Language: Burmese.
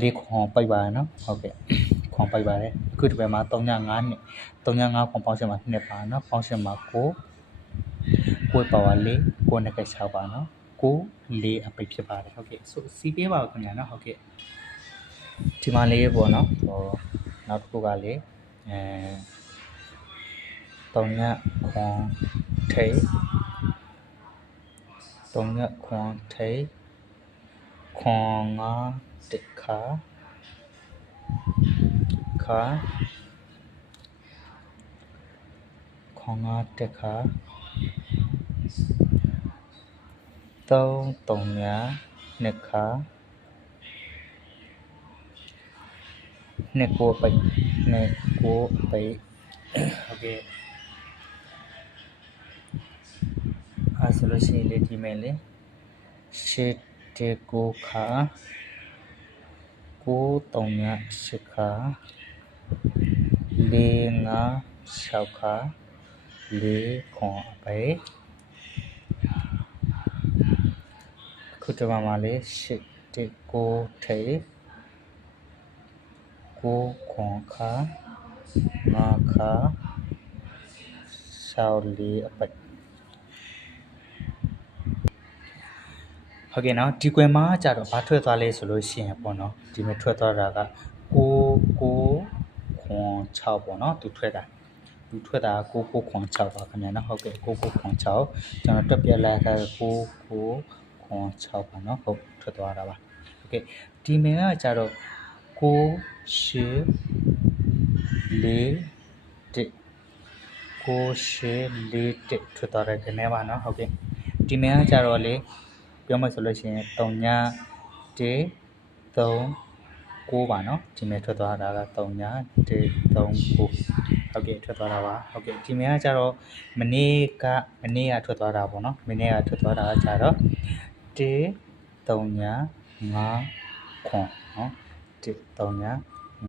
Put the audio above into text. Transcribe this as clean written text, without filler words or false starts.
လေးခွန်ပိတ်ပါနော်ဟုတ်ကဲ့ခွန်ပိတ်ပါတယ်အခုဒီဘက်မှာ3ည5နှစ်3ည5ခွန်ပေါင်းရှင်မှာ2ပါနော်ပေါင်းရှင်မှာ9ပါဝါ4 9နဲ့6ပါနော်9 4အပိတ်ဖြစ်ပါတယ်ဟုတ်ကဲ့ဆိုစီးပေးပါဦးခင်ဗျာနော်ဟုတ်ကဲ့ဒီမှာလေးပေါ့နော်ဟိုနောက်တစ်ခုကလေ3ညခွန်ထိတ်3ညခွန်ထိတ်ခွန်5တက်ခါခွန်5တက်ခါ3ညနှစ်ခါနှစ်ကိုပိတ်ဟုတ်ကဲ့အဲ့ဆိုလို့ရှိရင်လေဒီမယ်လေရှစ်တေကိုခါ3ည8ခါ4 5 6ခါ4ခွန်အပိတ်ခုတမှာလေရှစ်တေကိုထိတ်9ခွန်ခါ5ခါ6 4အပိတ်ဟုတ်ကဲ့နော်ဒီကွယ်မှာကြတော့ဘာထွက်သွားလဲဆိုလို့ရှိရင်ပေါ့နော်ဒီမှာထွက်သွားတာက9ခွန်6ပေါ့နော်သူထွက်တာ9ခွန်6ပါခင်ဗျာနော်ဟုတ်ကဲ့9ခွန်6ကျွန်တော်တက်ပြလိုက်တာ9ခွန်6ပါနော်ဟုတ်ထွက်သွားတာပါဟုတ်ကဲ့ဒီမယ်ကကြတော့9 8 4 1 9 8 4 1ထွက်သွားတဲ့ကနေပါနော်ဟုတ်ကဲ့ဒီမယ်ကကြတော့လေပြောမှဆိုလို့ရှိရင်3ည1 3 9ပါနော်ဒီမယ်ထွက်သွားတာက3ည1 3 9ဟုတ်ကဲ့ထွက်သွားတာပါဟုတ်ကဲ့ဒီမယ်ကကြတော့မနေ့ကထွက်သွားတာပေါ့နော်မနေ့ကထွက်သွားတာကကြတော့1 3ည5ခွန်နော်1 3ည